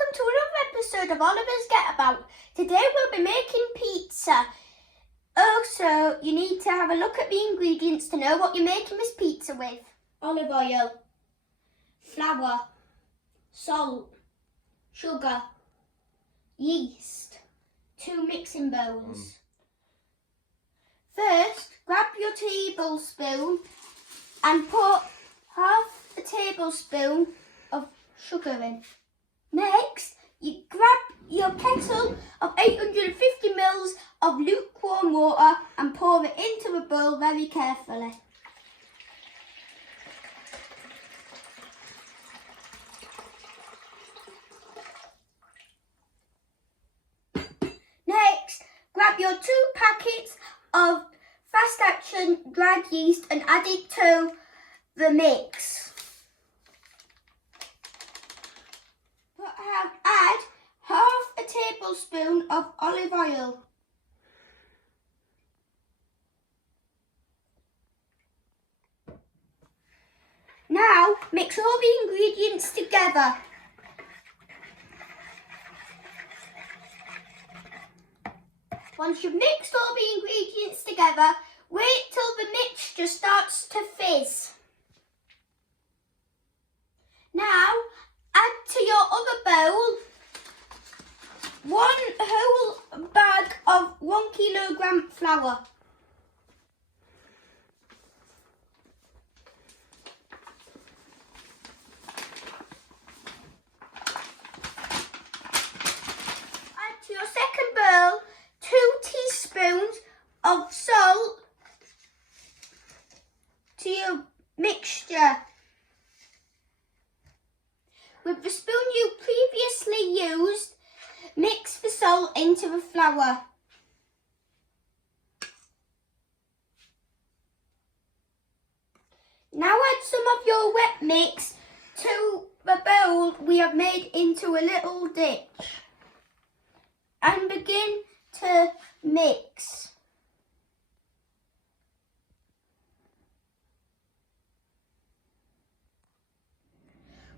welcome to another episode of Oliver's Get About. Today we'll be making pizza. Also, you need to have a look at the ingredients to know what you're making this pizza with. Olive oil, flour, salt, sugar, yeast, 2 mixing bowls. First, grab your tablespoon and put half a tablespoon of sugar in. Next, you grab your kettle of 850 ml of lukewarm water and pour it into a bowl very carefully. Next, grab your 2 packets of fast action dried yeast and add it to the mix. Add half a tablespoon of olive oil. Now mix all the ingredients together. Once you've mixed all the ingredients together, wait till the mixture starts to fizz. Now add to your other bowl 1 whole bag of 1 kilogram flour. Add to your second bowl 2 teaspoons of salt to your mixture. With the spoon you previously used, mix the salt into the flour. Now add some of your wet mix to the bowl we have made into a little ditch and begin to mix.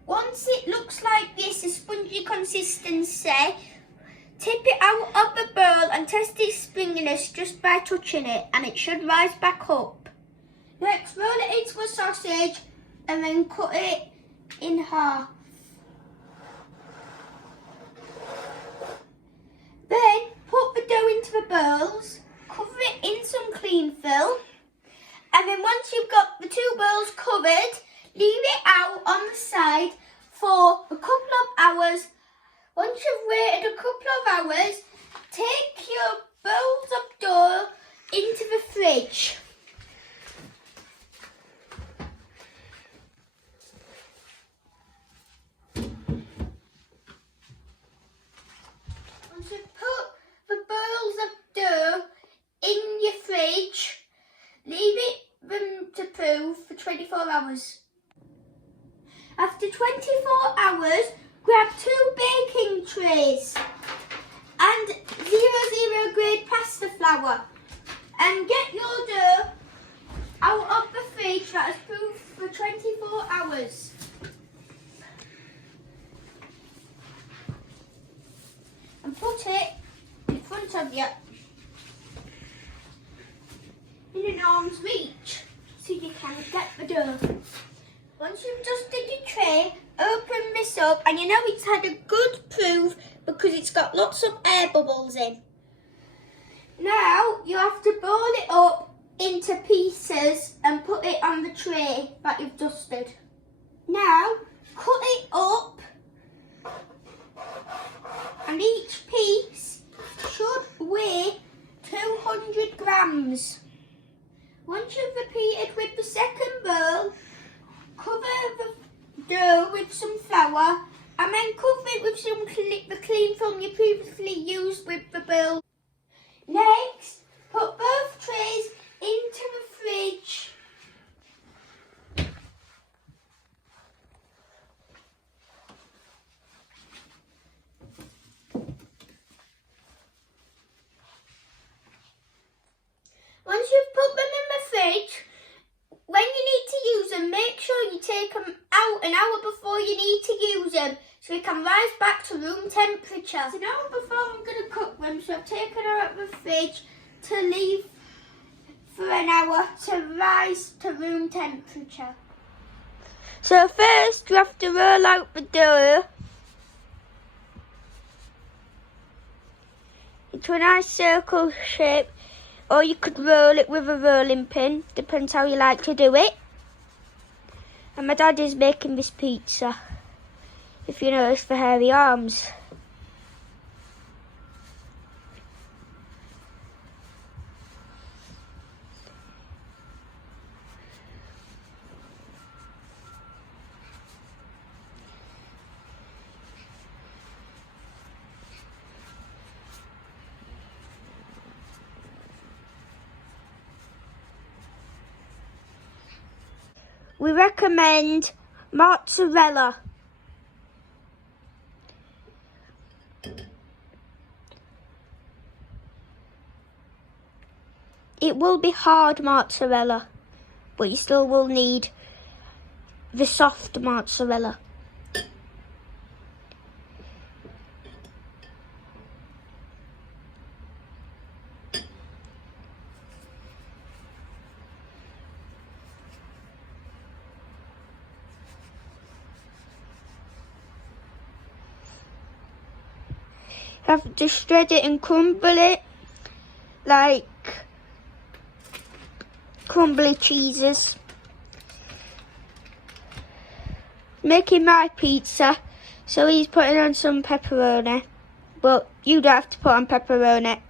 Once it looks like this, a spongy consistency, tip it out of the bowl and test its springiness just by touching it, and it should rise back up. Next, roll it into a sausage and then cut it in half. Then put the dough into the bowls, cover it in some cling film, and then once you've got the 2 bowls covered, leave it out on the side for a couple of hours. Once you've waited a couple of hours, take your bowls of dough into the fridge. Once you've put the bowls of dough in your fridge, leave it room to proof for 24 hours. After 24 hours, grab 2 baking trays and 00 grade pasta flour and get your dough out of the fridge that has proofed for 24 hours. And put it in front of you in an arm's reach so you can get the dough. Once you've dusted your tray, open this up and you know it's had a good proof because it's got lots of air bubbles in. Now you have to boil it up into pieces and put it on the tray that you've dusted. Now cut it up and each piece should weigh 200 grams. Once you've repeated with the second bowl, cover the dough with some flour and then cover it with some the cling film you previously used with the bowl. Next, put both trays into the fridge. Once you've put them in the fridge, when you need to use them, make sure you take them out an hour before you need to use them so we can rise back to room temperature. So now before I'm going to cook them, so I've taken her out of the fridge to leave for an hour to rise to room temperature. So first you have to roll out the dough into a nice circle shape, or you could roll it with a rolling pin, depends how you like to do it. And my dad is making this pizza, if you notice the hairy arms. We recommend mozzarella. It will be hard mozzarella, but you still will need the soft mozzarella. You have to shred it and crumble it like crumbly cheeses. Making my pizza, so he's putting on some pepperoni, but you don't have to put on pepperoni.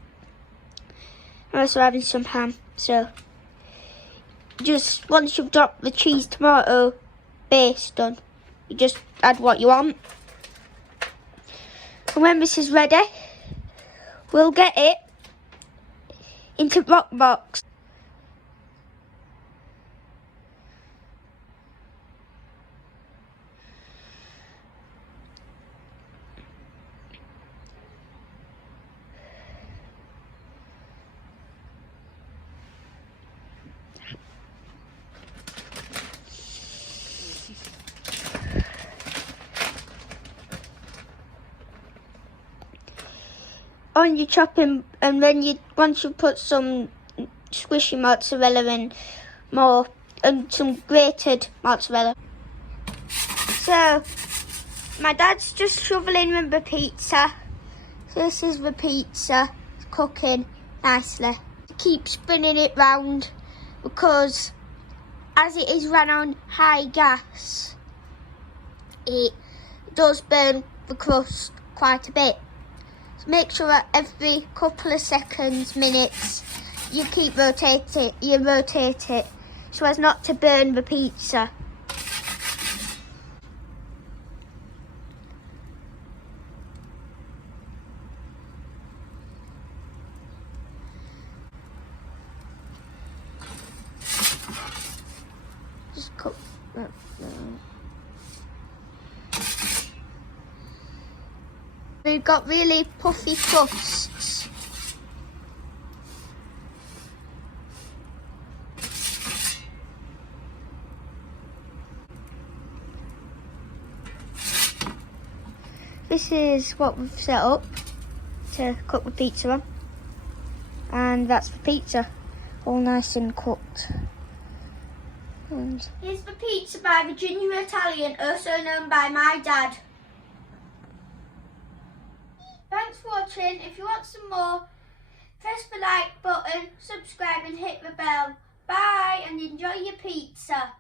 I'm also having some ham, so just once you've got the cheese tomato base done, you just add what you want. And when this is ready, we'll get it into Roccbox. On your chopping, and then once you put some squishy mozzarella in, more and some grated mozzarella. So my dad's just shoveling in the pizza. So this is the pizza, it's cooking nicely. Keep spinning it round because as it is run on high gas, it does burn the crust quite a bit. Make sure that every couple of seconds, minutes, you keep rotate it so as not to burn the pizza. Just cook that down. We've got really puffy crusts. This is what we've set up to cook the pizza on. And that's the pizza, all nice and cooked. And here's the pizza by the Junior Italian, also known by my dad. Thanks for watching. If you want some more, press the like button, subscribe and hit the bell. Bye and enjoy your pizza.